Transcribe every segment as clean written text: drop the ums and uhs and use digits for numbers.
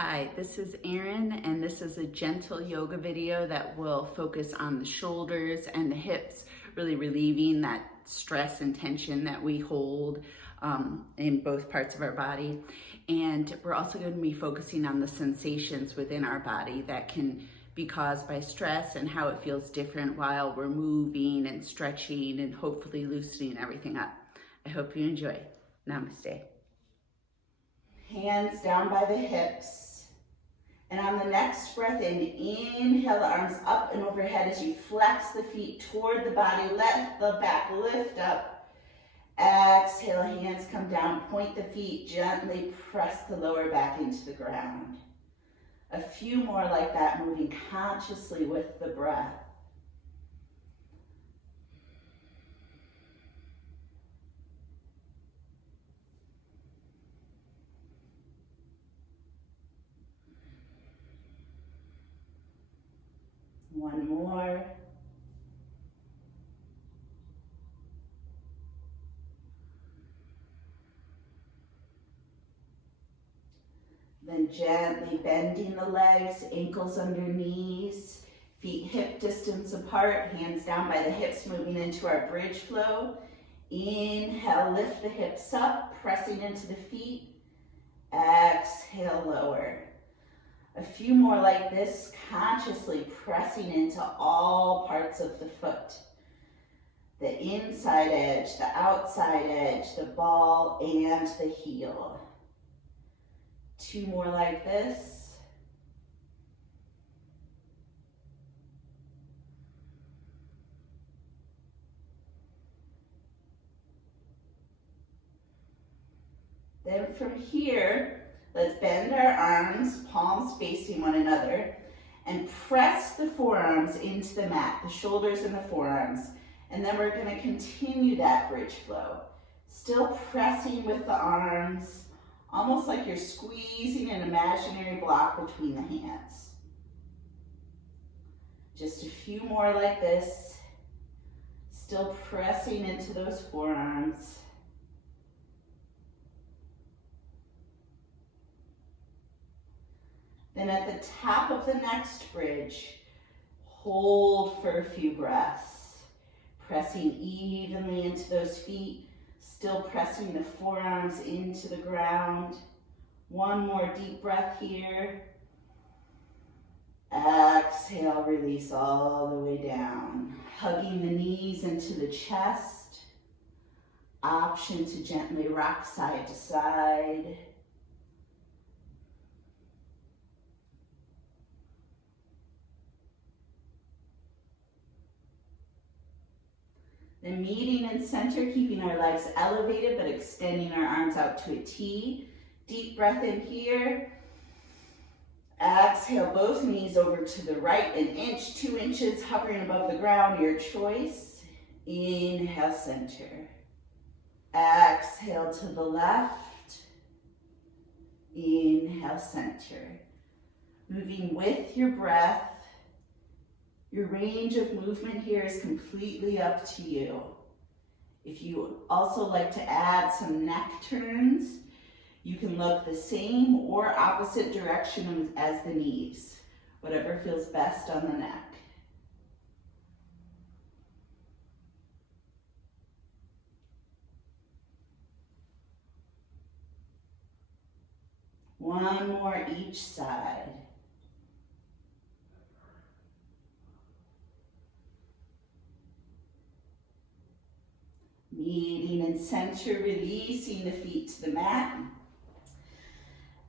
Hi, this is Erin, and this is a gentle yoga video that will focus on the shoulders and the hips, really relieving that stress and tension that we hold in both parts of our body. And we're also going to be focusing on the sensations within our body that can be caused by stress and how it feels different while we're moving and stretching and hopefully loosening everything up. I hope you enjoy. Namaste. Hands down by the hips. And on the next breath in, inhale the arms up and overhead as you flex the feet toward the body. Let the back lift up. Exhale, hands come down. Point the feet, gently press the lower back into the ground. A few more like that, moving consciously with the breath. One more. Then gently bending the legs, ankles under knees, feet hip distance apart, hands down by the hips, moving into our bridge flow. Inhale, lift the hips up, pressing into the feet. Exhale, lower. A few more like this, consciously pressing into all parts of the foot. The inside edge, the outside edge, the ball, and the heel. Two more like this. Then from here, let's bend our arms, palms facing one another, and press the forearms into the mat, the shoulders and the forearms. And then we're going to continue that bridge flow. Still pressing with the arms, almost like you're squeezing an imaginary block between the hands. Just a few more like this. Still pressing into those forearms. Then at the top of the next bridge, hold for a few breaths, pressing evenly into those feet, still pressing the forearms into the ground. One more deep breath here. Exhale, release all the way down. Hugging the knees into the chest. Option to gently rock side to side. Then meeting in center, keeping our legs elevated, but extending our arms out to a T. Deep breath in here. Exhale, both knees over to the right, an inch, 2 inches, hovering above the ground, your choice. Inhale, center. Exhale to the left. Inhale, center. Moving with your breath. Your range of movement here is completely up to you. If you also like to add some neck turns, you can look the same or opposite direction as the knees, whatever feels best on the neck. One more each side. Meeting in center, releasing the feet to the mat.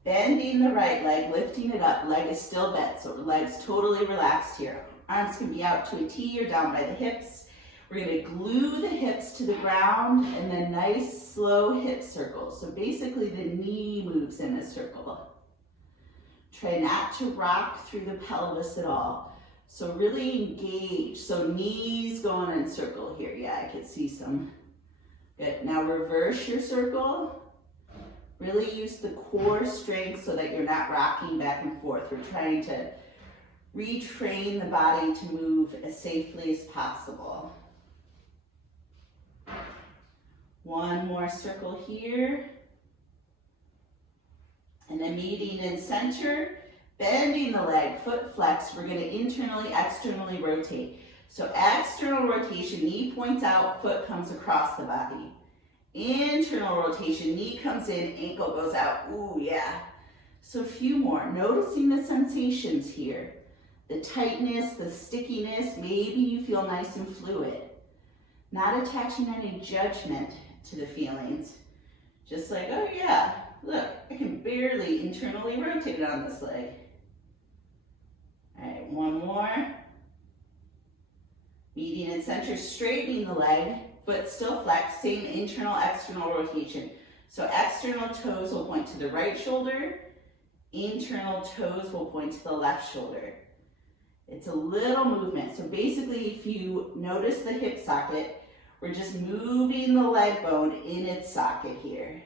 Bending the right leg, lifting it up. Leg is still bent, so leg's totally relaxed here. Arms can be out to a T or down by the hips. We're going to glue the hips to the ground and then nice slow hip circles. So basically the knee moves in a circle. Try not to rock through the pelvis at all. So really engage. So knees going in circle here. Yeah, I could see some. Good. Now reverse your circle. Really use the core strength so that you're not rocking back and forth. We're trying to retrain the body to move as safely as possible. One more circle here. And then meeting in center, bending the leg, foot flex. We're going to internally, externally rotate. So external rotation, knee points out, foot comes across the body. Internal rotation, knee comes in, ankle goes out. Ooh, yeah. So a few more. Noticing the sensations here. The tightness, the stickiness, maybe you feel nice and fluid. Not attaching any judgment to the feelings. Just like, oh yeah, look, I can barely internally rotate on this leg. All right, one more. Meeting in center, straightening the leg, foot still flexed, same internal, external rotation. So external toes will point to the right shoulder, internal toes will point to the left shoulder. It's a little movement. So basically, if you notice the hip socket, we're just moving the leg bone in its socket here.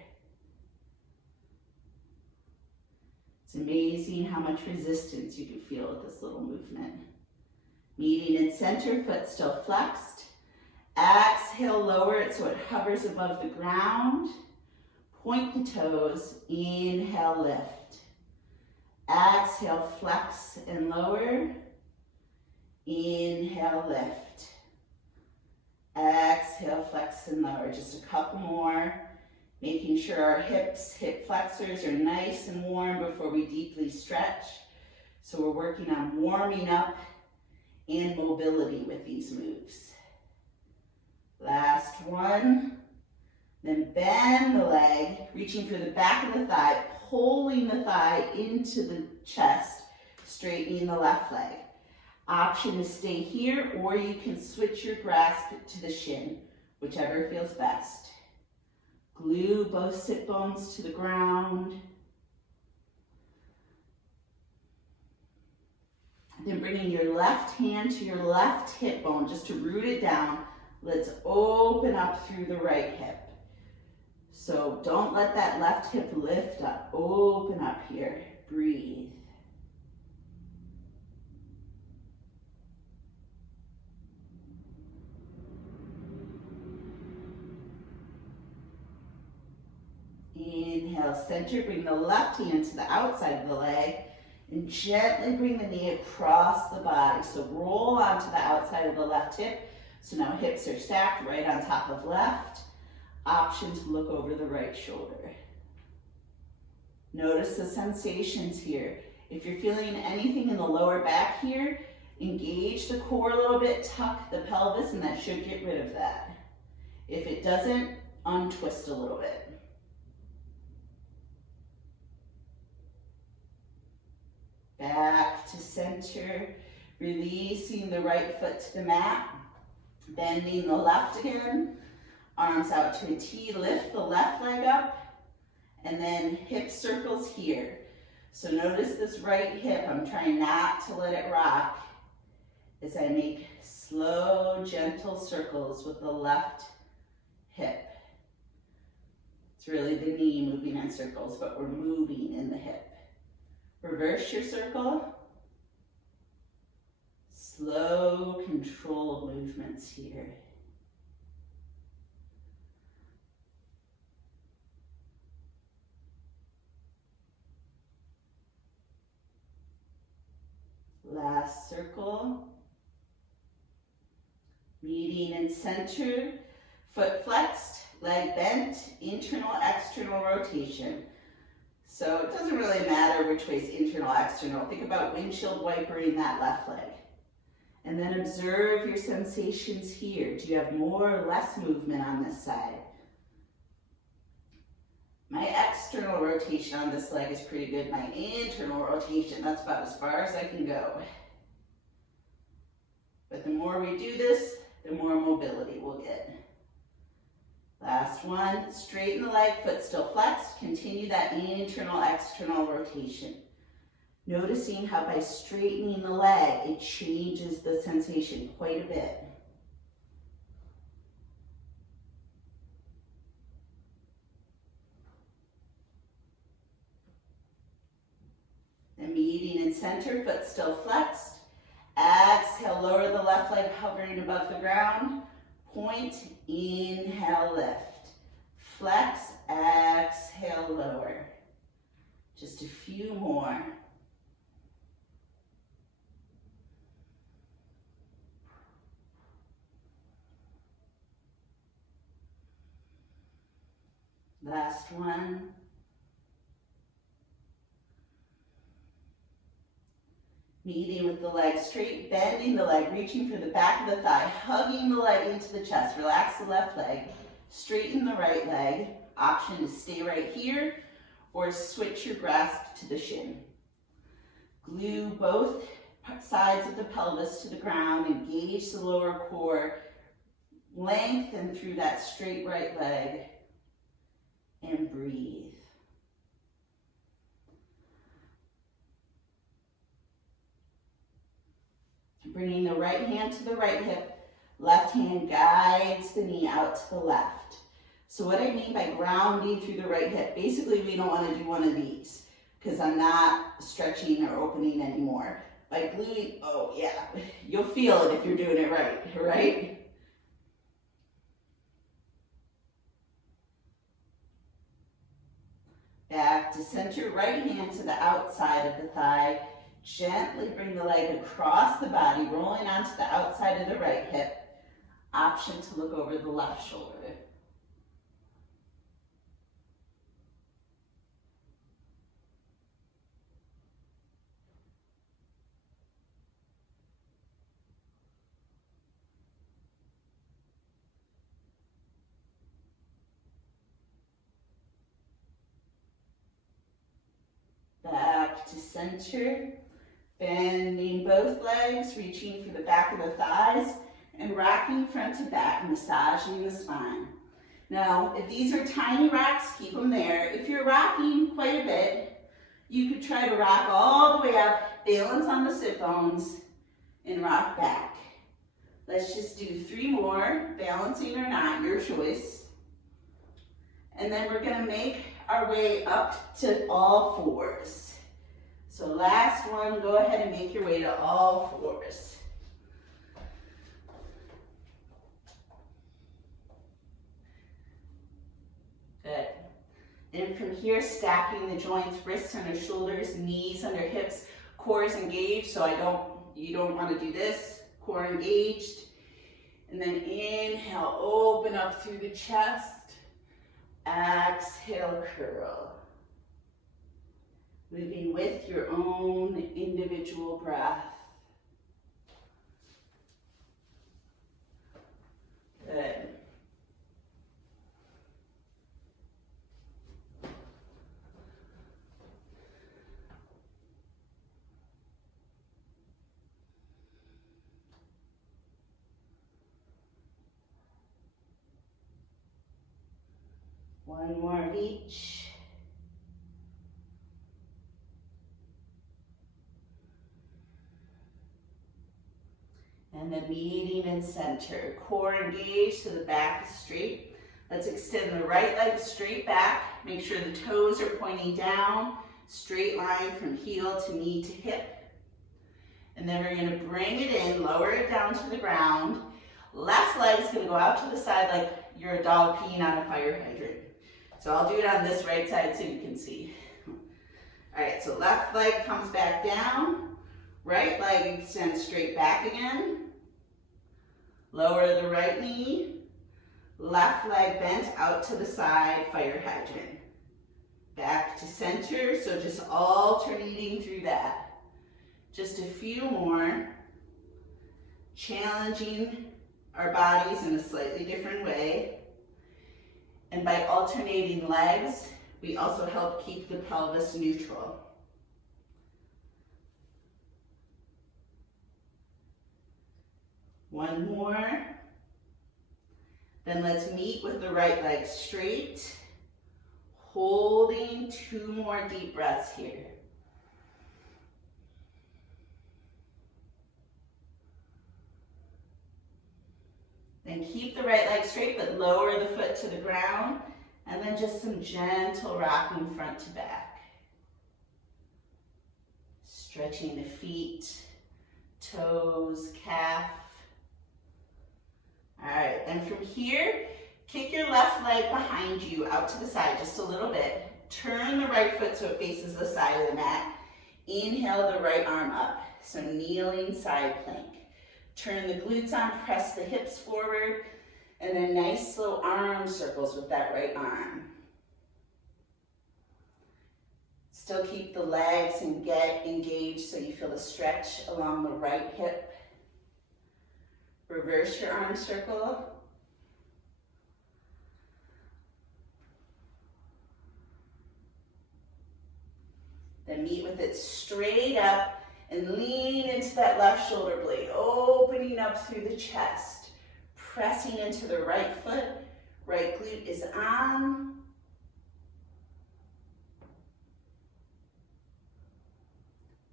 It's amazing how much resistance you can feel with this little movement. Meeting in center, foot still flexed. Exhale, lower it so it hovers above the ground. Point the toes, inhale, lift. Exhale, flex and lower. Inhale, lift. Exhale, flex and lower. Just a couple more. Making sure our hips, hip flexors are nice and warm before we deeply stretch. So we're working on warming up and mobility with these moves. Last one. Then bend the leg, reaching for the back of the thigh, pulling the thigh into the chest, straightening the left leg. Option to stay here, or you can switch your grasp to the shin, whichever feels best. Glue both sit bones to the ground. Then bringing your left hand to your left hip bone just to root it down. Let's open up through the right hip. So don't let that left hip lift up. Open up here. Breathe. Inhale, center, bring the left hand to the outside of the leg and gently bring the knee across the body. So roll onto the outside of the left hip. So now hips are stacked right on top of left. Option to look over the right shoulder. Notice the sensations here. If you're feeling anything in the lower back here, engage the core a little bit, tuck the pelvis, and that should get rid of that. If it doesn't, untwist a little bit. Back to center, releasing the right foot to the mat, bending the left again, arms out to a T, lift the left leg up, and then hip circles here. So notice this right hip, I'm trying not to let it rock as I make slow, gentle circles with the left hip. It's really the knee moving in circles, but we're moving in the hip. Reverse your circle. Slow, controlled movements here. Last circle. Meeting in center, foot flexed, leg bent, internal, external rotation. So it doesn't really matter which way is internal, external. Think about windshield wipering that left leg. And then observe your sensations here. Do you have more or less movement on this side? My external rotation on this leg is pretty good. My internal rotation, that's about as far as I can go. But the more we do this, the more mobility we'll get. Last one, straighten the leg, foot still flexed. Continue that internal, external rotation. Noticing how by straightening the leg, it changes the sensation quite a bit. And meeting in center, foot still flexed. Exhale, lower the left leg hovering above the ground. Point, inhale, lift. Flex, exhale, lower. Just a few more. Last one. Meeting with the leg straight, bending the leg, reaching for the back of the thigh, hugging the leg into the chest. Relax the left leg, straighten the right leg. Option to stay right here or switch your grasp to the shin. Glue both sides of the pelvis to the ground, engage the lower core, lengthen through that straight right leg, and breathe. Bringing the right hand to the right hip, left hand guides the knee out to the left. So what I mean by grounding through the right hip, basically we don't want to do one of these because I'm not stretching or opening anymore. By gluing, oh yeah, you'll feel it if you're doing it right, right? Back to center, right hand to the outside of the thigh. Gently bring the leg across the body, rolling onto the outside of the right hip. Option to look over the left shoulder. Back to center. Bending both legs, reaching for the back of the thighs, and rocking front to back, massaging the spine. Now, if these are tiny rocks, keep them there. If you're rocking quite a bit, you could try to rock all the way up, balance on the sit bones, and rock back. Let's just do 3 more, balancing or not, your choice. And then we're gonna make our way up to all fours. So last one, go ahead and make your way to all fours. Good. And from here, stacking the joints, wrists under shoulders, knees under hips, core is engaged, so you don't want to do this. Core engaged. And then inhale, open up through the chest. Exhale, curl. Moving with your own individual breath. Good. One more of each. And then meeting in center. Core engaged so the back is straight. Let's extend the right leg straight back. Make sure the toes are pointing down. Straight line from heel to knee to hip. And then we're gonna bring it in, lower it down to the ground. Left leg is gonna go out to the side like you're a dog peeing on a fire hydrant. So I'll do it on this right side so you can see. All right, so left leg comes back down. Right leg extends straight back again. Lower the right knee. Left leg bent out to the side, fire hydrant. Back to center, so just alternating through that. Just a few more. Challenging our bodies in a slightly different way. And by alternating legs, we also help keep the pelvis neutral. One more. Then let's meet with the right leg straight. Holding 2 more deep breaths here. Then keep the right leg straight, but lower the foot to the ground. And then just some gentle rocking front to back. Stretching the feet, toes, calf. All right, then from here, kick your left leg behind you out to the side just a little bit. Turn the right foot so it faces the side of the mat. Inhale the right arm up. So kneeling side plank. Turn the glutes on, press the hips forward, and then nice slow arm circles with that right arm. Still keep the legs and get engaged so you feel the stretch along the right hip. Reverse your arm circle. Then meet with it straight up and lean into that left shoulder blade, opening up through the chest, pressing into the right foot. Right glute is on.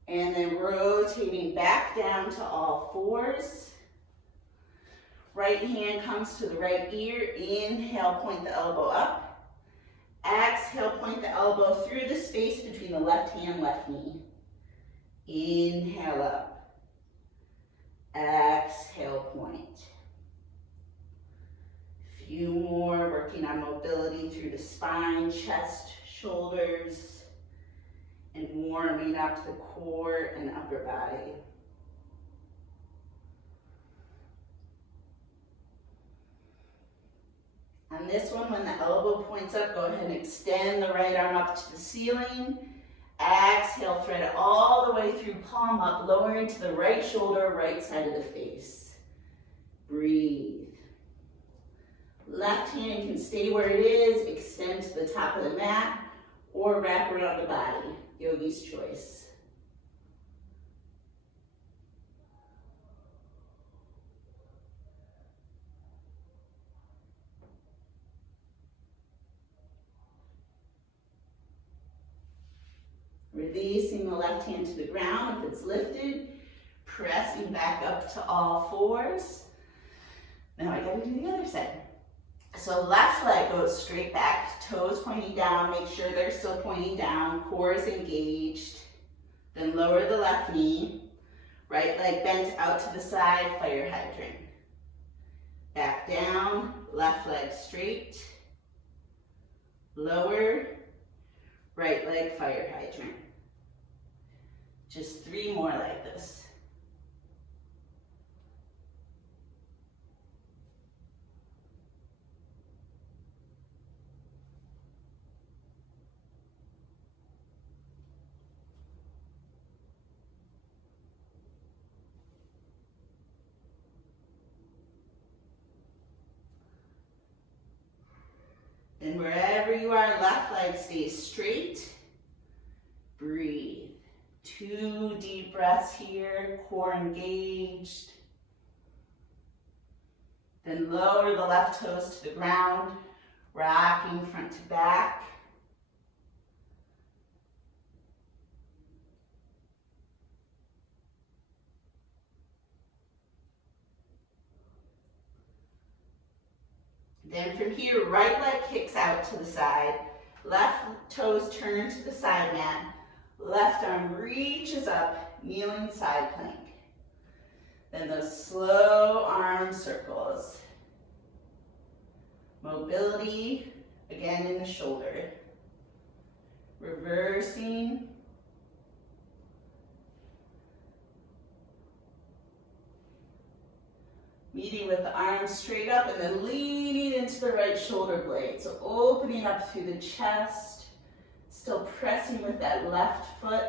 And then rotating back down to all fours. Right hand comes to the right ear. Inhale, point the elbow up. Exhale, point the elbow through the space between the left hand, left knee. Inhale up. Exhale, point. Few more, working on mobility through the spine, chest, shoulders, and warming up the core and upper body. On this one, when the elbow points up, go ahead and extend the right arm up to the ceiling. Exhale, thread it all the way through, palm up, lowering to the right shoulder, right side of the face. Breathe. Left hand can stay where it is, extend to the top of the mat, or wrap around the body. Yogi's choice. Releasing the left hand to the ground if it's lifted, pressing back up to all fours. Now I gotta do the other side. So left leg goes straight back, toes pointing down, make sure they're still pointing down, core is engaged. Then lower the left knee, right leg bent out to the side, fire hydrant. Back down, left leg straight, lower, right leg fire hydrant. Just 3 more like this. And wherever you are, left leg stays straight. Breathe. 2 deep breaths here, core engaged. Then lower the left toes to the ground, rocking front to back. Then from here, right leg kicks out to the side, left toes turn to the side mat, left arm reaches up, kneeling side plank. Then those slow arm circles. Mobility, again in the shoulder. Reversing. Meeting with the arms straight up and then leaning into the right shoulder blade. So opening up through the chest, still pressing with that left foot.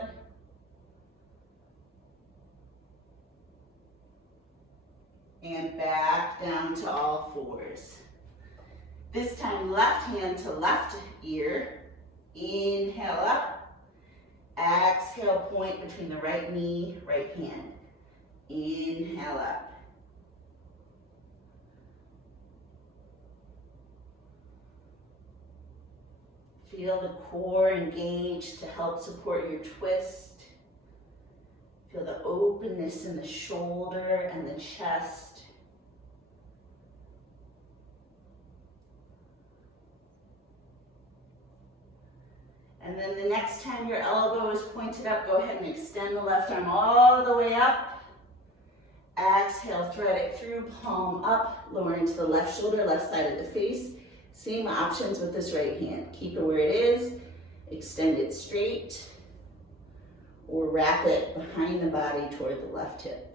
And back down to all fours. This time left hand to left ear. Inhale up. Exhale, point between the right knee, right hand. Inhale up. Feel the core engaged to help support your twist. Feel the openness in the shoulder and the chest. And then the next time your elbow is pointed up, go ahead and extend the left arm all the way up. Exhale, thread it through, palm up, lowering to the left shoulder, left side of the face. Same options with this right hand. Keep it where it is. Extend it straight or wrap it behind the body toward the left hip.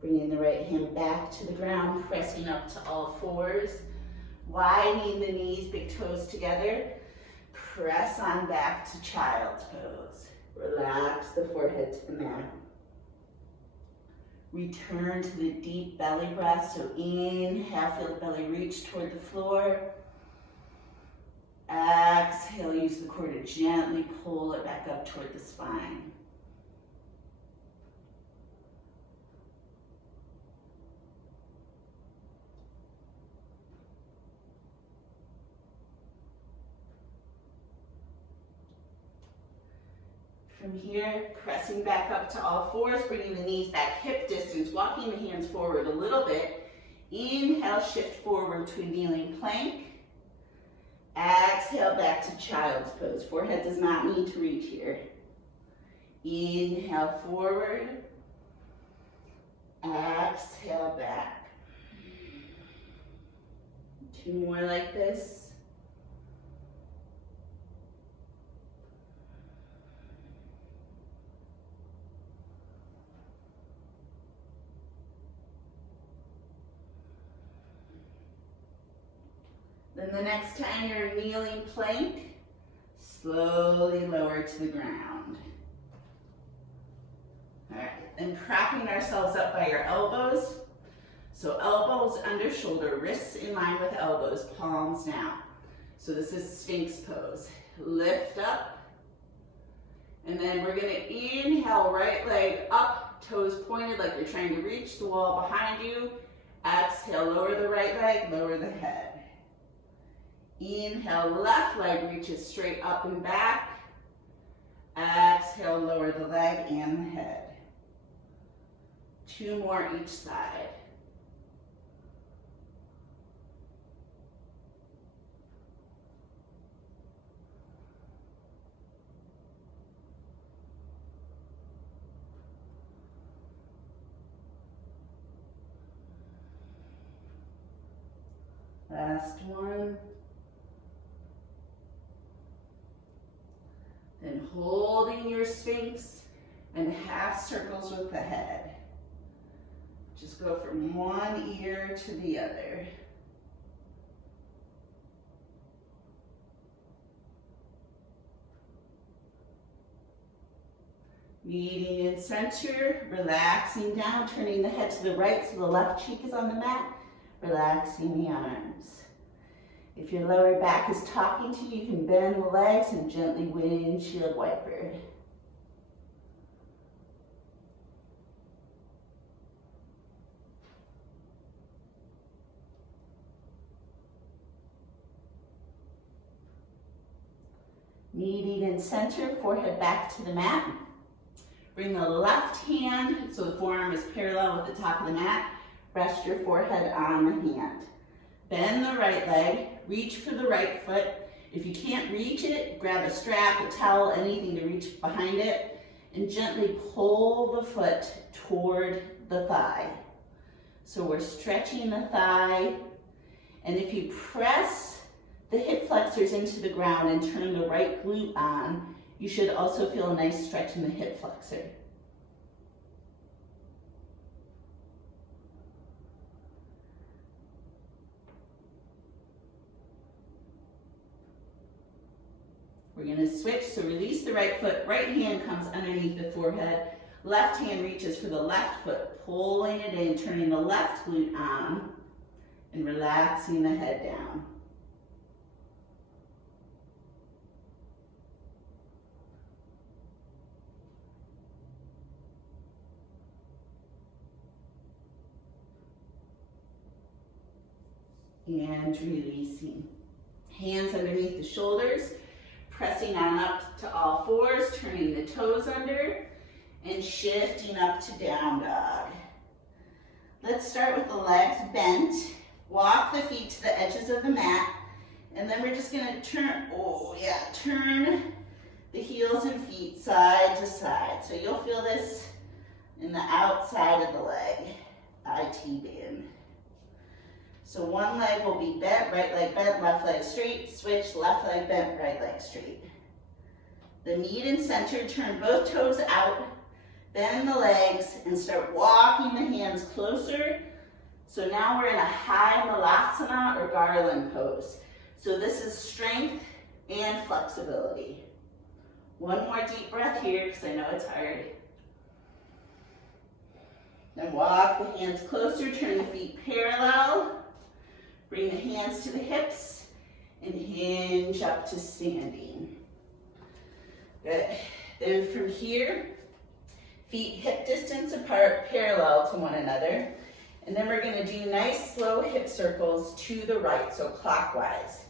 Bringing the right hand back to the ground, pressing up to all fours. Widening the knees, big toes together. Press on back to child's pose. Relax the forehead to the mat. Return to the deep belly breath. So inhale, feel the belly reach toward the floor. Exhale, use the core to gently pull it back up toward the spine. From here, pressing back up to all fours, bringing the knees back hip distance, walking the hands forward a little bit. Inhale, shift forward to a kneeling plank. Exhale, back to child's pose. Forehead does not need to reach here. Inhale, forward. Exhale, back. 2 more like this. Then the next time you're kneeling plank, slowly lower to the ground. All right, and propping ourselves up by our elbows. So elbows under shoulder, wrists in line with elbows, palms down. So this is Sphinx pose. Lift up, and then we're gonna inhale, right leg up, toes pointed like you're trying to reach the wall behind you. Exhale, lower the right leg, lower the head. Inhale, left leg reaches straight up and back. Exhale, lower the leg and the head. 2 more each side. Last one. Then holding your Sphinx and half circles with the head. Just go from one ear to the other. Meeting in center, relaxing down, turning the head to the right so the left cheek is on the mat, relaxing the arms. If your lower back is talking to you, you can bend the legs and gently windshield wiper. Meeting in center, forehead back to the mat. Bring the left hand so the forearm is parallel with the top of the mat. Rest your forehead on the hand. Bend the right leg, reach for the right foot. If you can't reach it, grab a strap, a towel, anything to reach behind it, and gently pull the foot toward the thigh. So we're stretching the thigh, and if you press the hip flexors into the ground and turn the right glute on, you should also feel a nice stretch in the hip flexor. We're going to switch, so release the right foot, right hand comes underneath the forehead, left hand reaches for the left foot, pulling it in, turning the left glute on, and relaxing the head down. And releasing. Hands underneath the shoulders, pressing on up to all fours, turning the toes under, and shifting up to down dog. Let's start with the legs bent. Walk the feet to the edges of the mat, And then we're just gonna turn, turn the heels and feet side to side. So you'll feel this in the outside of the leg, IT band. So one leg will be bent, right leg bent, left leg straight, switch, left leg bent, right leg straight. The knee and center, turn both toes out, bend the legs, and start walking the hands closer. So now we're in a high malasana or garland pose. So this is strength and flexibility. One more deep breath here, because I know it's hard. Then walk the hands closer, turn the feet parallel. Bring the hands to the hips and hinge up to standing. Good. Then from here, feet hip distance apart, parallel to one another. And then we're gonna do nice slow hip circles to the right, so clockwise.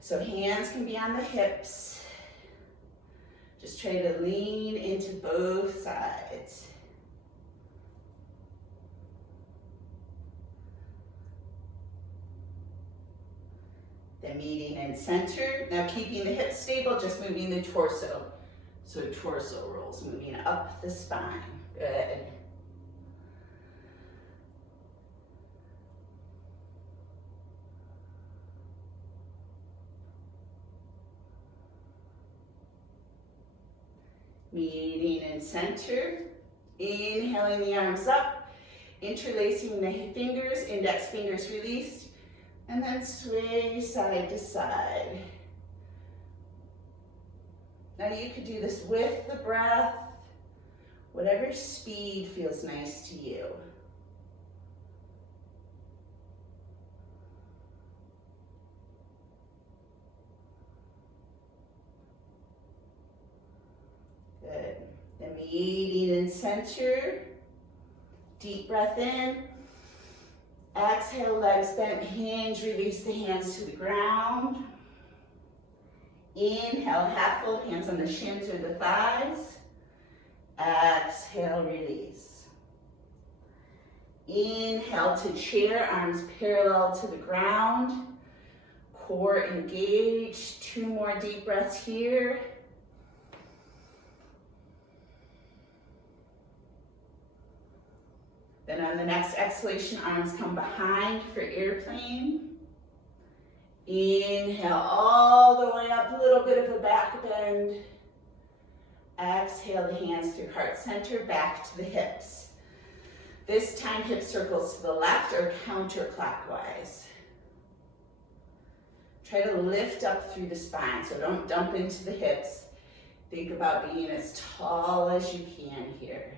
So hands can be on the hips. Just try to lean into both sides. Then meeting in center. Now keeping the hips stable, just moving the torso. So torso rolls, moving up the spine. Good. Meeting in center. Inhaling the arms up, interlacing the fingers, index fingers released, and then sway side to side. Now you could do this with the breath, whatever speed feels nice to you. Good. Then meeting in center. Deep breath in. Exhale, legs bent, hinge, release the hands to the ground. Inhale, half fold, hands on the shins or the thighs. Exhale, release. Inhale to chair, arms parallel to the ground. Core engaged. 2 more deep breaths here. Then on the next exhalation, arms come behind for airplane. Inhale all the way up, a little bit of a back bend. Exhale the hands through heart center, back to the hips. This time hip circles to the left or counterclockwise. Try to lift up through the spine, so don't dump into the hips. Think about being as tall as you can here.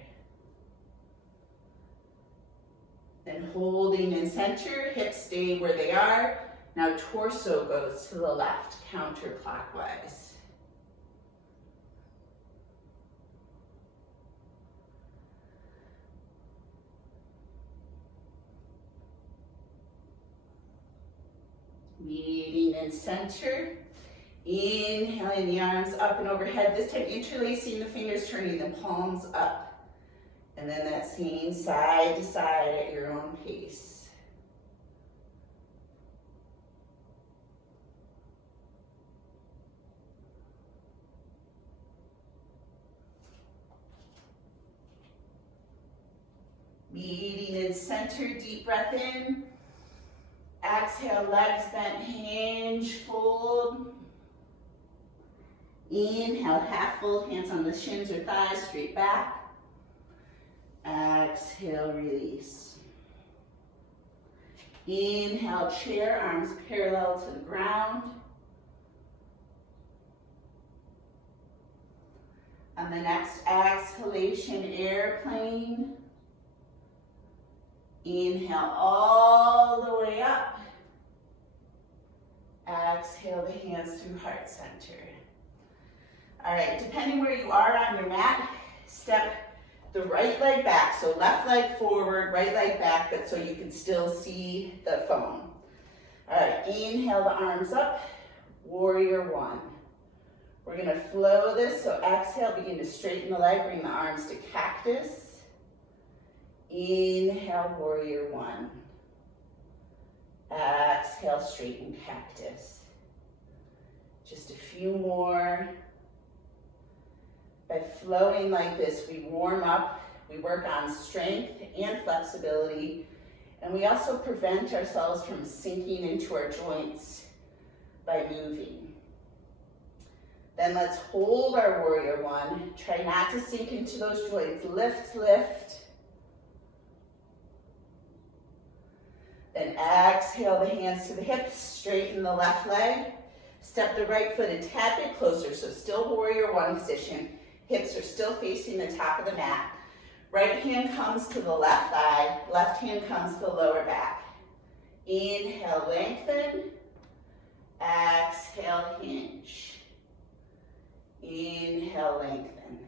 Then holding in center, hips stay where they are. Now torso goes to the left, counterclockwise. Meeting in center. Inhaling the arms up and overhead. This time interlacing the fingers, turning the palms up. And then that same side to side at your own pace. Meeting in center, deep breath in. Exhale, legs bent, hinge, fold. Inhale, half fold, hands on the shins or thighs, straight back. Exhale, release. Inhale, chair, arms parallel to the ground. On the next exhalation, airplane. Inhale all the way up. Exhale the hands through heart center. All right, depending where you are on your mat, step the right leg back. So left leg forward, right leg back, but so you can still see the phone. All right, inhale the arms up, warrior one. We're gonna flow this, so exhale, begin to straighten the leg, bring the arms to cactus. Inhale, warrior one. Exhale, straighten cactus. Just a few more. By flowing like this, we warm up, we work on strength and flexibility, and we also prevent ourselves from sinking into our joints by moving. Then let's hold our warrior one. Try not to sink into those joints. Lift, lift. Then exhale the hands to the hips, straighten the left leg. Step the right foot a tad bit closer, so still warrior one position. Hips are still facing the top of the mat. Right hand comes to the left thigh, left hand comes to the lower back. Inhale, lengthen. Exhale, hinge. Inhale, lengthen.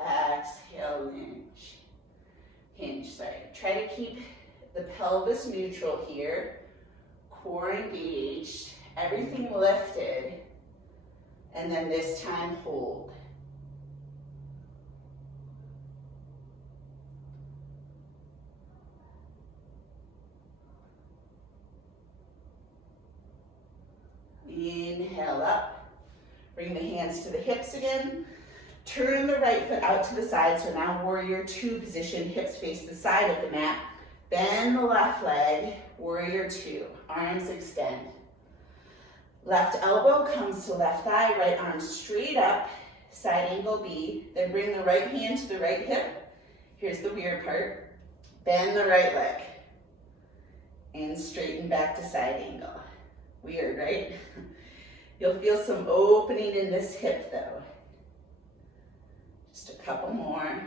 Exhale, hinge. Hinge, sorry. Try to keep the pelvis neutral here. Core engaged, everything lifted. And then this time, hold. Inhale up. Bring the hands to the hips again. Turn the right foot out to the side. So now warrior two position, hips face the side of the mat. Bend the left leg, warrior two. Arms extend. Left elbow comes to left thigh, right arm straight up, side angle B. Then bring the right hand to the right hip. Here's the weird part. Bend the right leg and straighten back to side angle. Weird, right? You'll feel some opening in this hip though. Just a couple more.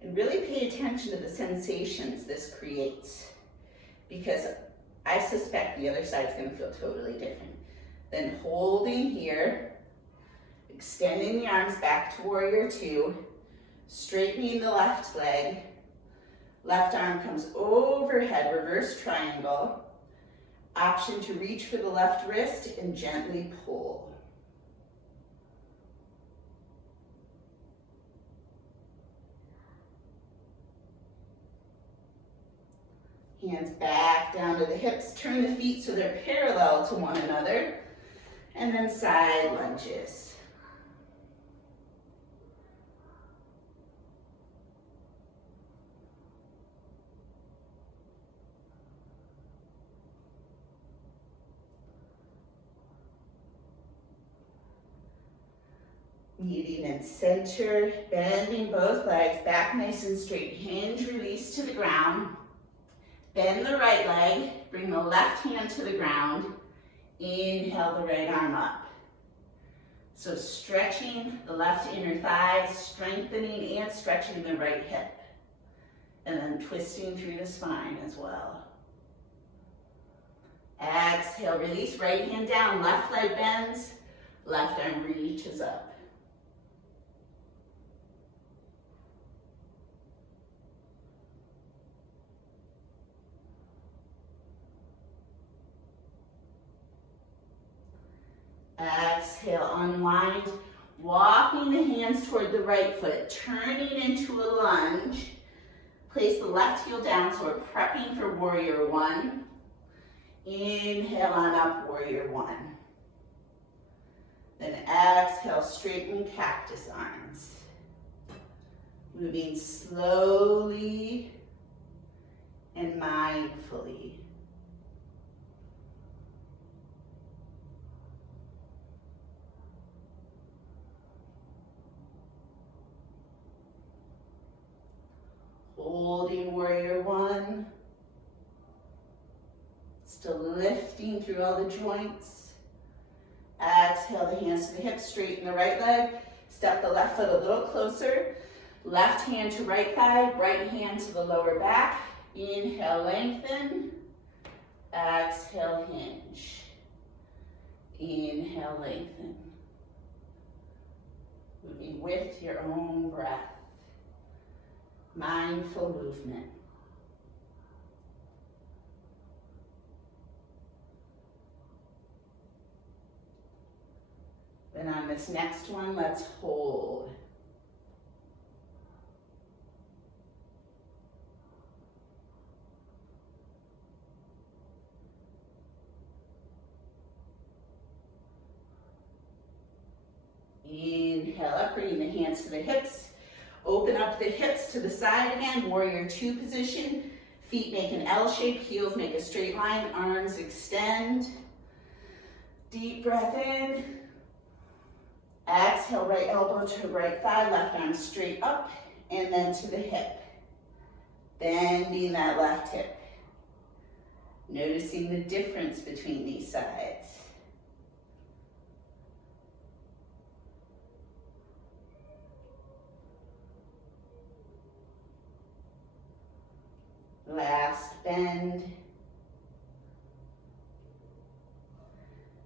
And really pay attention to the sensations this creates, because I suspect the other side's gonna feel totally different. Then holding here, extending the arms back to warrior two, straightening the left leg, left arm comes overhead, reverse triangle, option to reach for the left wrist and gently pull. Hands back down to the hips, turn the feet so they're parallel to one another, and then side lunges. Meeting in center, bending both legs, back nice and straight, hinge, release to the ground. Bend the right leg, bring the left hand to the ground, inhale the right arm up. So stretching the left inner thigh, strengthening and stretching the right hip. And then twisting through the spine as well. Exhale, release, right hand down, left leg bends, left arm reaches up. Exhale, unwind, walking the hands toward the right foot, turning into a lunge. Place the left heel down, so we're prepping for warrior one. Inhale on up, warrior one. Then exhale, straighten cactus arms. Moving slowly and mindfully. Holding warrior one. Still lifting through all the joints. Exhale the hands to the hips, straighten the right leg. Step the left foot a little closer. Left hand to right thigh, right hand to the lower back. Inhale, lengthen. Exhale, hinge. Inhale, lengthen. Moving with your own breath. Mindful movement. Then on this next one, let's hold. Inhale up, bringing the hands to the hips. Open up the hips to the side again, warrior two position. Feet make an L shape, heels make a straight line, arms extend. Deep breath in. Exhale, right elbow to right thigh, left arm straight up, and then to the hip. Bending that left hip. Noticing the difference between these sides. Last bend.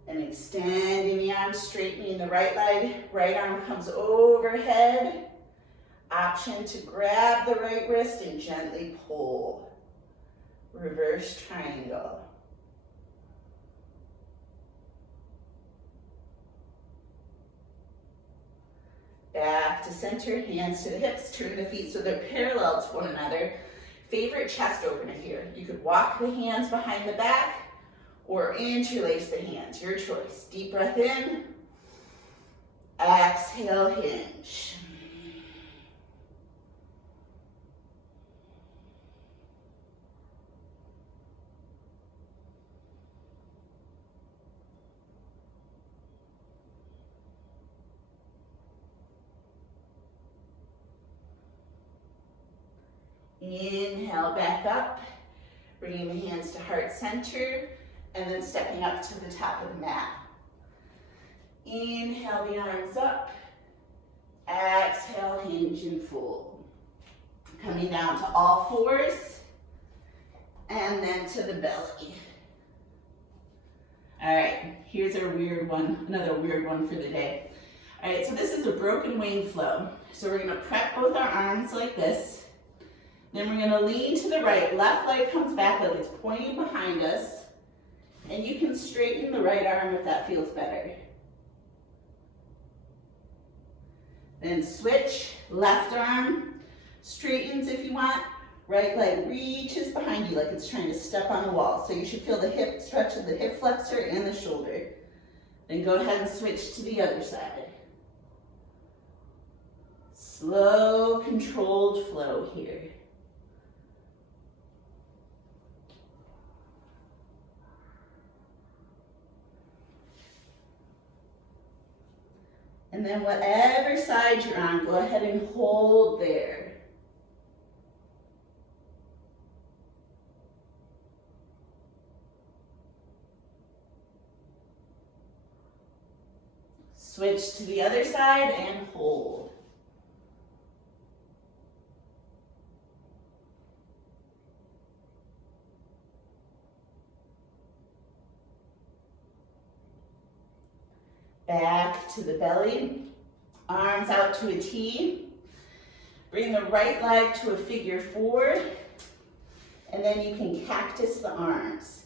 And extending the arms, straightening the right leg. Right arm comes overhead. Option to grab the right wrist and gently pull. Reverse triangle. Back to center, hands to the hips, turn the feet so they're parallel to one another. Favorite chest opener here. You could walk the hands behind the back or interlace the hands, your choice. Deep breath in. Exhale, hinge. Inhale back up, bringing the hands to heart center, and then stepping up to the top of the mat. Inhale the arms up, exhale, hinge and fold. Coming down to all fours, and then to the belly. All right, here's our weird one, another weird one for the day. All right, so this is a broken wing flow. So we're gonna prep both our arms like this. Then we're gonna lean to the right. Left leg comes back like it's pointing behind us. And you can straighten the right arm if that feels better. Then switch, left arm straightens if you want. Right leg reaches behind you like it's trying to step on the wall. So you should feel the hip stretch of the hip flexor and the shoulder. Then go ahead and switch to the other side. Slow, controlled flow here. And then whatever side you're on, go ahead and hold there. Switch to the other side and hold. Back to the belly, arms out to a T. Bring the right leg to a figure four, and then you can cactus the arms.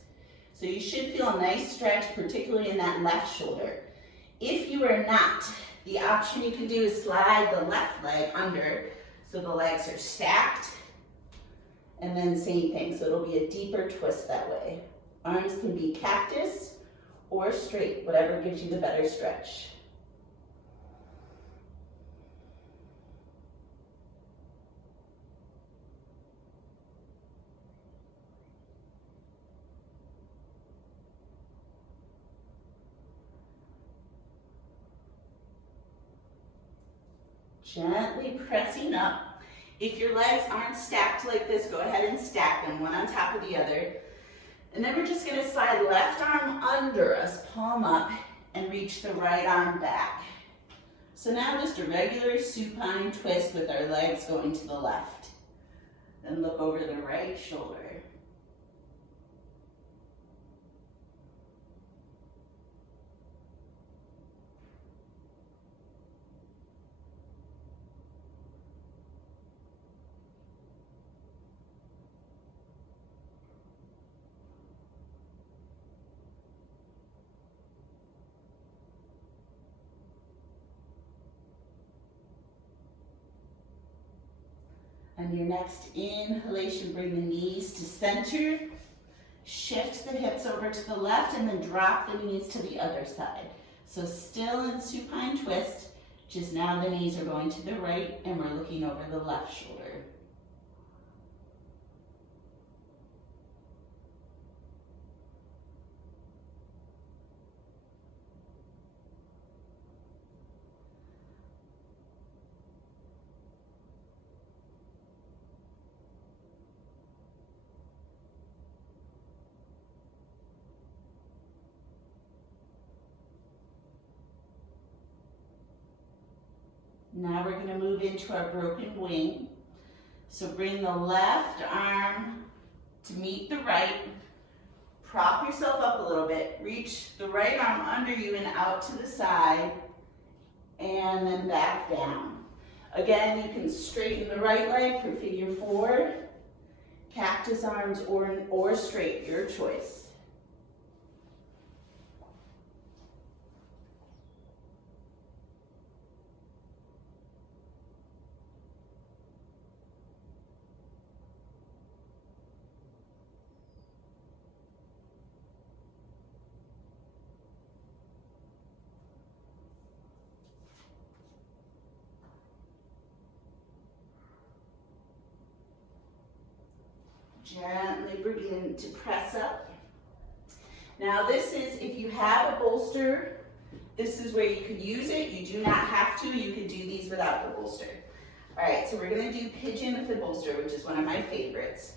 So you should feel a nice stretch, particularly in that left shoulder. If you are not, the option you can do is slide the left leg under so the legs are stacked, and then same thing, so it'll be a deeper twist that way. Arms can be cactus or straight, whatever gives you the better stretch. Gently pressing up. If your legs aren't stacked like this, go ahead and stack them, one on top of the other. And then we're just gonna slide left arm under us, palm up, and reach the right arm back. So now just a regular supine twist with our legs going to the left. Then look over the right shoulder. On your next inhalation, bring the knees to center. Shift the hips over to the left and then drop the knees to the other side. So still in supine twist, Just now the knees are going to the right and we're looking over the left shoulder. Now we're going to move into our broken wing. So bring the left arm to meet the right. Prop yourself up a little bit. Reach the right arm under you and out to the side. And then back down. Again, you can straighten the right leg for figure 4. Cactus arms or straight, your choice. Gently begin to press up. Now this is, if you have a bolster, this is where you could use it. You do not have to. You could do these without the bolster. All right, so we're going to do pigeon with the bolster, which is one of my favorites.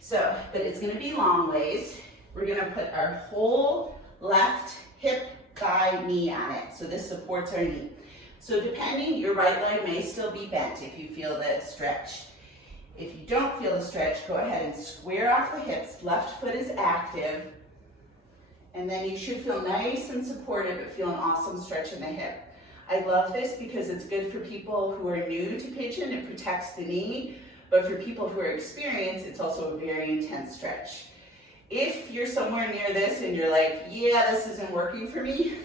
So, but it's going to be long ways. We're going to put our whole left hip, thigh, knee on it. So this supports our knee. So depending, your right leg may still be bent if you feel the stretch. If you don't feel the stretch, go ahead and square off the hips. Left foot is active. And then you should feel nice and supported, but feel an awesome stretch in the hip. I love this because it's good for people who are new to pigeon. It protects the knee. But for people who are experienced, it's also a very intense stretch. If you're somewhere near this and you're like, yeah, this isn't working for me,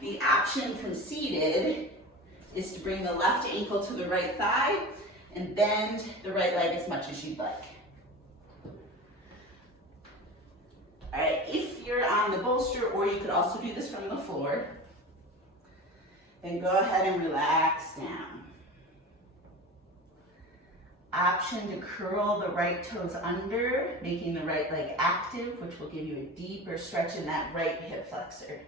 the option from seated is to bring the left ankle to the right thigh and bend the right leg as much as you'd like. All right, if you're on the bolster, or you could also do this from the floor, then go ahead and relax down. Option to curl the right toes under, making the right leg active, which will give you a deeper stretch in that right hip flexor.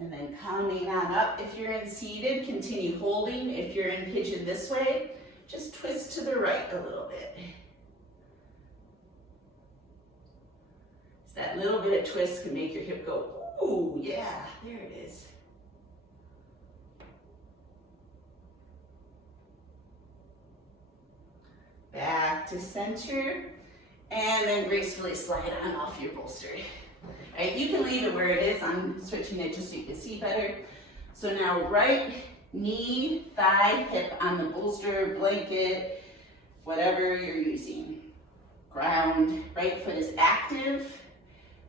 And then coming on up. If you're in seated, continue holding. If you're in pigeon this way, just twist to the right a little bit. So that little bit of twist can make your hip go, ooh, yeah, there it is. Back to center, and then gracefully slide on off your bolster. All right, you can leave it where it is. I'm switching it just so you can see better. So now right knee, thigh, hip on the bolster, blanket, whatever you're using. Ground, right foot is active.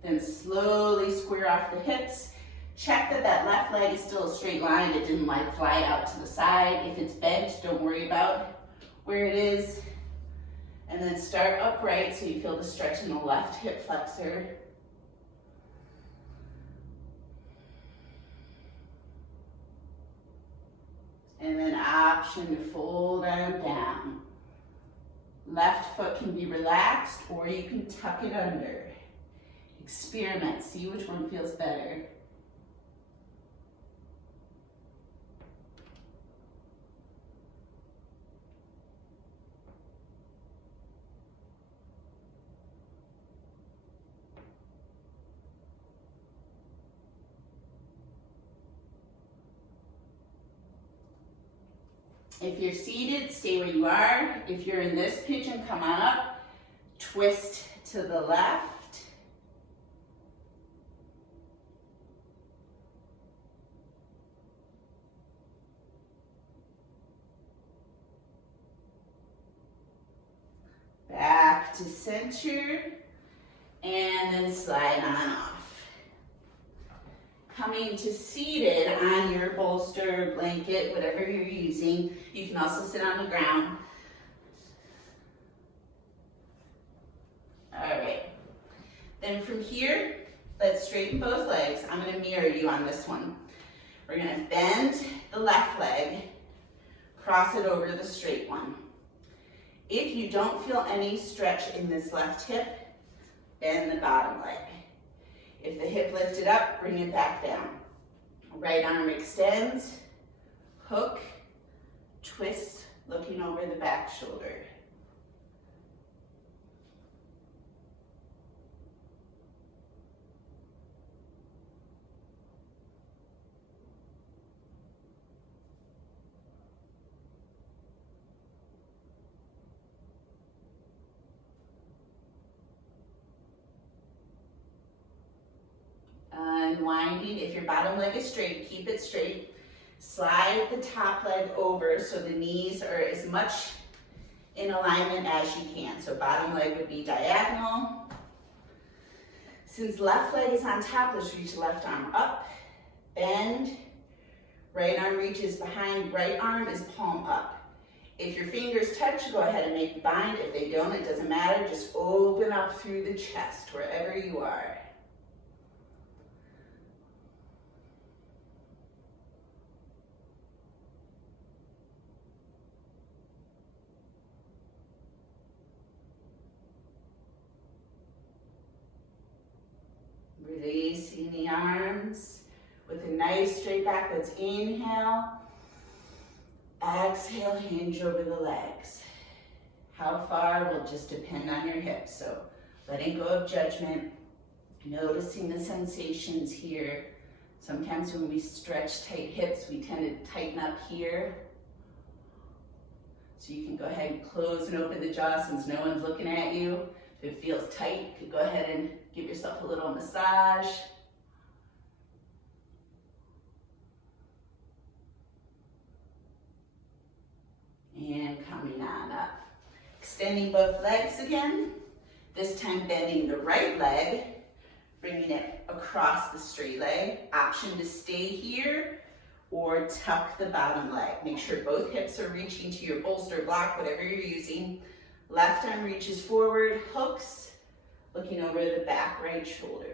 Then slowly square off the hips. Check that that left leg is still a straight line. It didn't like fly out to the side. If it's bent, don't worry about where it is. And then start upright so you feel the stretch in the left hip flexor. And then option to fold out down. Left foot can be relaxed, or you can tuck it under. Experiment, see which one feels better. If you're seated, stay where you are. If you're in this pigeon, come on up. Twist to the left. to center, and then slide on off. Coming to seated on your bolster, blanket, whatever you're using. You can also sit on the ground. All right. Then from here, let's straighten both legs. I'm going to mirror you on this one. We're going to bend the left leg, cross it over the straight one. If you don't feel any stretch in this left hip, bend the bottom leg. If the hip lifted up, bring it back down. Right arm extends, hook, twist, looking over the back shoulder. Unwinding, if your bottom leg is straight, keep it straight. Slide the top leg over so the knees are as much in alignment as you can. So bottom leg would be diagonal. Since left leg is on top, let's reach left arm up, bend. Right arm reaches behind, right arm is palm up. If your fingers touch, go ahead and make the bind. If they don't, it doesn't matter. Just open up through the chest, wherever you are. Releasing the arms with a nice straight back. Let's inhale. Exhale, hinge over the legs. How far will just depend on your hips. So letting go of judgment, noticing the sensations here. Sometimes when we stretch tight hips, we tend to tighten up here. So you can go ahead and close and open the jaw since no one's looking at you. If it feels tight, you could go ahead and give yourself a little massage. And coming on up. Extending both legs again. This time bending the right leg, bringing it across the straight leg. Option to stay here or tuck the bottom leg. Make sure both hips are reaching to your bolster block, whatever you're using. Left arm reaches forward, hooks, looking over the back right shoulder.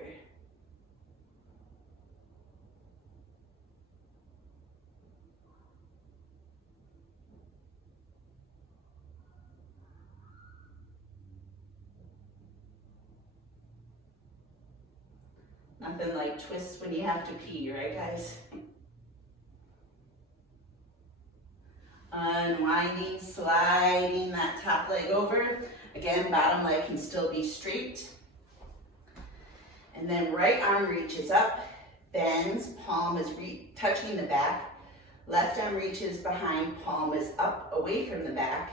Nothing like twists when you have to pee, right guys? Unwinding, sliding that top leg over. Again, bottom leg can still be straight. And then right arm reaches up, bends, palm is touching the back. Left arm reaches behind, palm is up away from the back.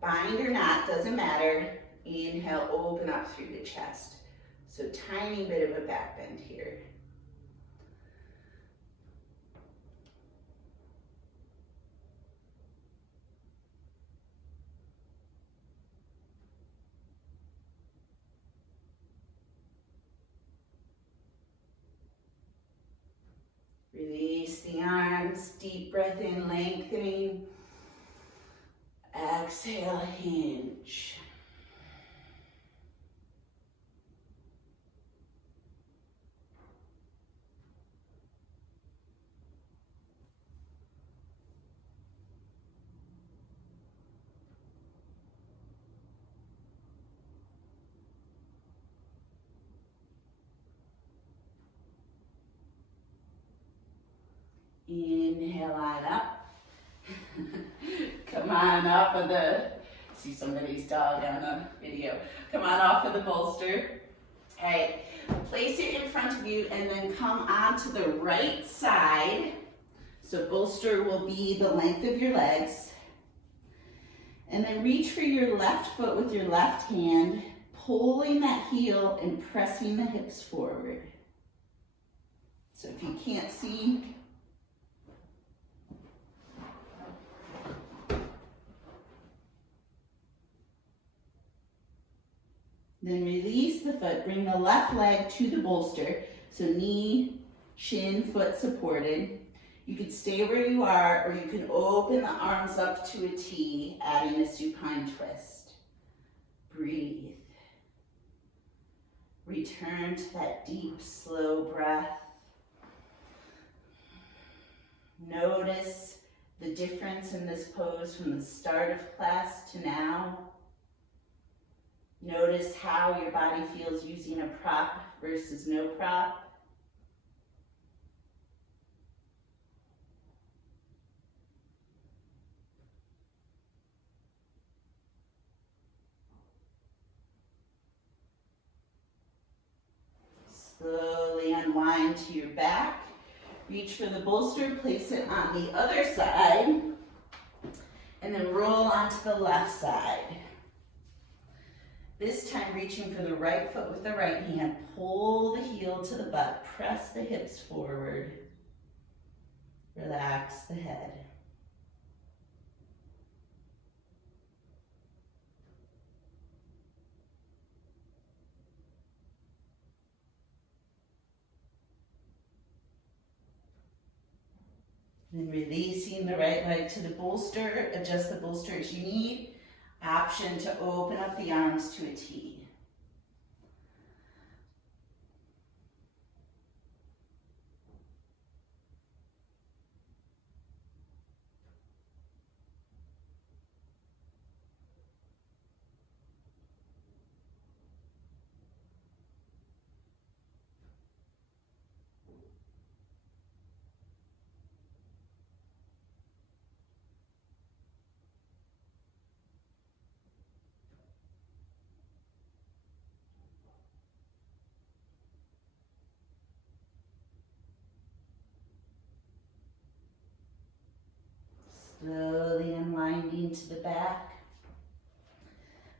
Bind or not, doesn't matter. Inhale, open up through the chest. So tiny bit of a back bend here. Release the arms, deep breath in, lengthening. Exhale, hinge. Inhale on up. Come on off of the, see somebody's dog on the video. Come on off of the bolster. All right, place it in front of you and then come onto the right side. So bolster will be the length of your legs. And then reach for your left foot with your left hand, pulling that heel and pressing the hips forward. So if you can't see, Then release the foot, bring the left leg to the bolster. So knee, shin, foot supported. You can stay where you are, or you can open the arms up to a T, adding a supine twist. Breathe. Return to that deep, slow breath. Notice the difference in this pose from the start of class to now. Notice how your body feels using a prop versus no prop. Slowly unwind to your back. Reach for the bolster, place it on the other side, and then roll onto the left side. This time reaching for the right foot with the right hand, pull the heel to the butt, press the hips forward, relax the head. Then releasing the right leg to the bolster, adjust the bolster as you need. Option to open up the arms to a T. Slowly unwinding to the back.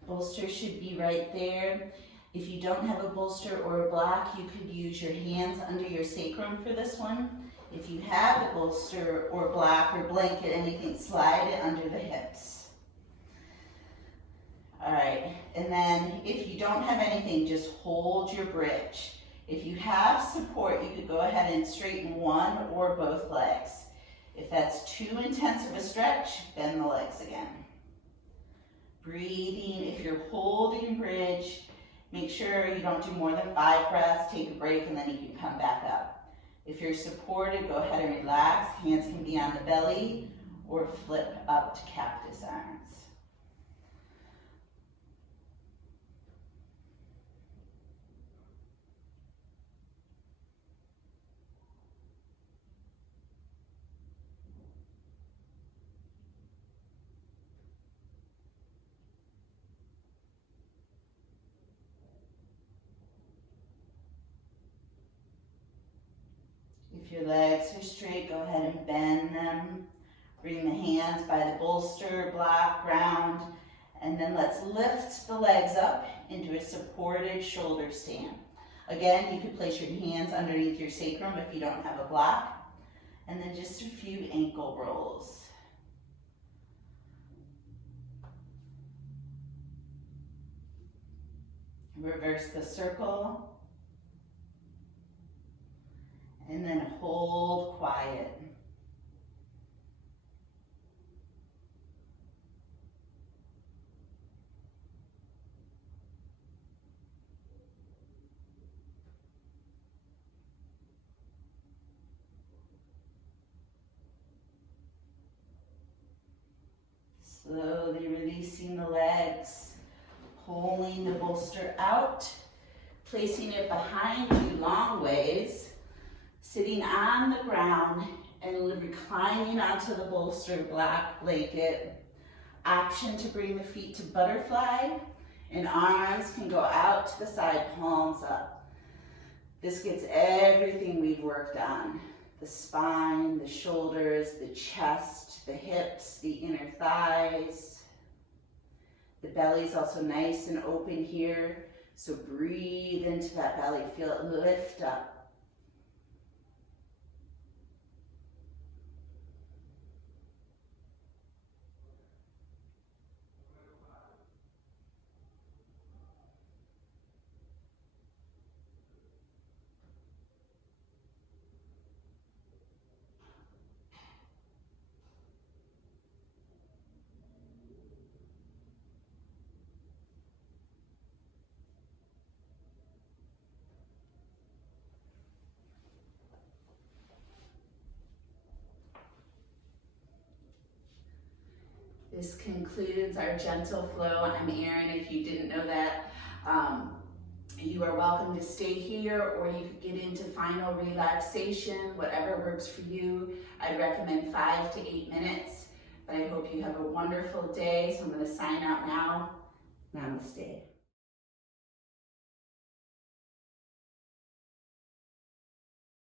Bolster should be right there. If you don't have a bolster or a block, you could use your hands under your sacrum for this one. If you have a bolster or block or blanket, anything, slide it under the hips. All right, and then if you don't have anything, just hold your bridge. If you have support, you could go ahead and straighten one or both legs. If that's too intense of a stretch, bend the legs again. Breathing, if you're holding bridge, make sure you don't do more than 5 breaths, take a break, and then you can come back up. If you're supported, go ahead and relax. Hands can be on the belly or flip up to cactus arms. If your legs are straight, go ahead and bend them. Bring the hands by the bolster, block, ground, and then let's lift the legs up into a supported shoulder stand. Again, you can place your hands underneath your sacrum if you don't have a block, and then just a few ankle rolls. Reverse the circle. And then hold quiet. Slowly releasing the legs, pulling the bolster out, placing it behind you long ways, sitting on the ground and reclining onto the bolster block blanket. Option to bring the feet to butterfly, and arms can go out to the side, palms up. This gets everything we've worked on. The spine, the shoulders, the chest, the hips, the inner thighs. The belly's also nice and open here, so breathe into that belly, feel it lift up. This concludes our gentle flow. I'm Erin, if you didn't know that. You are welcome to stay here, or you could get into final relaxation, whatever works for you. I'd recommend 5 to 8 minutes, but I hope you have a wonderful day. So I'm going to sign out now. Namaste.